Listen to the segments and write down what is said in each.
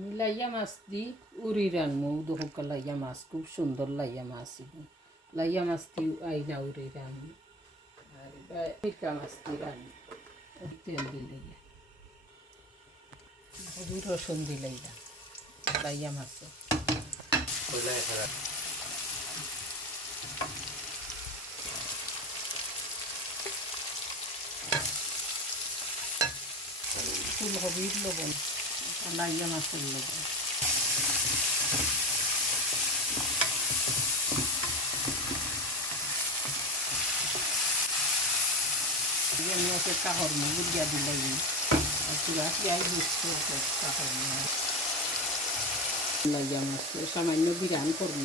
লাইয়া মাছ দি উড়ি রানমু দেখো লাইয়া মাছ খুব সুন্দর লাইয়া মাছ লাইয়া মাছ দি আইনা উড়ি রানমু আর মিঠা মাছ দি রানমু তেল দিলে হলুদ রসুন দিলে লাইয়া মাছ ফুলকপির লবণ লাইয়া মাছের লবণ আমি ওকে কাহর মুগুর দিয়া দিলাই পুরা পিঁয়াজ দিচ্ছে কাহর লাইয়া মাছ সামান্য বিরান করব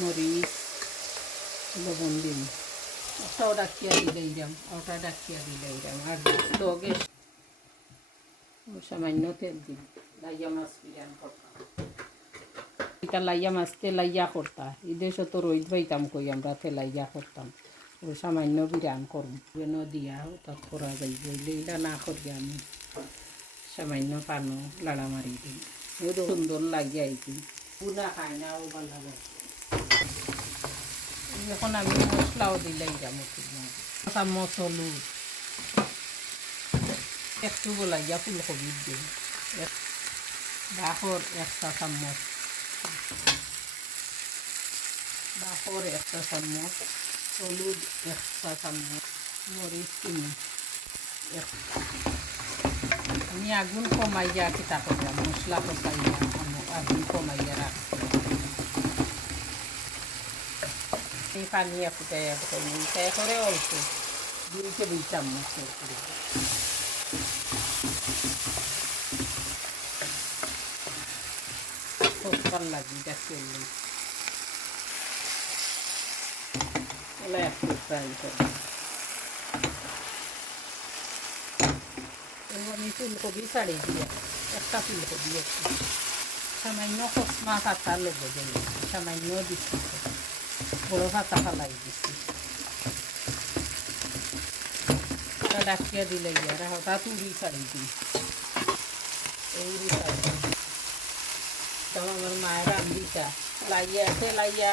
মরিচ লবণ দিন ওটাও ডাকিয়া দিলাইরাম ওটা ডাকিয়া দিলাইরাম আর লগে সামান্য তেল দিন লাইয়া মাছ বিরান করতাম এটা লাইয়া মাছ তেলাইয়া করতা এদেশ তো রোদ পাইতাম কই আমরা তেলাইয়া করতাম ওই সামান্য বিরান করব ন দিয়া তাত করা যাইব এইটা না করি আমি সামান্য পানো লাড়া মারি দিই ও সুন্দর লাগিয়ে আইছি পুনা খায় না ও ভালো লাগে এখন আমি মশলাও দিলাইরাম চামচ হলুদ একটু বলাইয়া ফুলকপি দিই বাহর একটা চামচ বাহর একটা চামচ হলুদ একটা চামচ মরিচ চিনি আমি আগুন কমাইয়া কিতা করলাম মশলা কষাইয়া আগুন কমাইয়া রাখছি এই পানি ফুটাইয়া ফুটাই করে অল্প 2 টেবিল চামচ খুব লাগি দেখতে একটু ফ্রাই করব আমি ফুলকপি ছাড়িয়ে দিয়ে একটা ফুলকপি একটু সামান্য কসমা পাতা লগে যাই সামান্য দিচ্ছি বড় পাতা ফালাই দিচ্ছি ডাকিয়া দিলে গিয়ে হঠাৎ উড়ি ছাড়িয়ে দিই এই উড়ি ছাড়িয়ে আমার মায়ের রান্ধিটা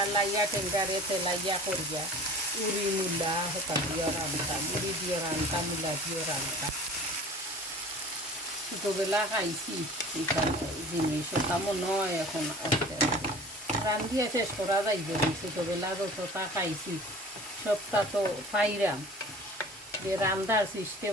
লাইয়া টেঙ্গারে তেলাইয়া করিয়া উড়ি মূলা হতা দিয়ে রান্তাম উড়ি দিয়ে রান্তাম মূলা দিয়ে রান্তাম ছোটোবেলা খাইছি এইটা জিনিস ওটা মনে হয় এখন আছে রান্ধিয়া শেষ করা যাইব ছোটোবেলা যতটা খাইছি সবটা তো পাইরাম যে রান্ধার সিস্টেম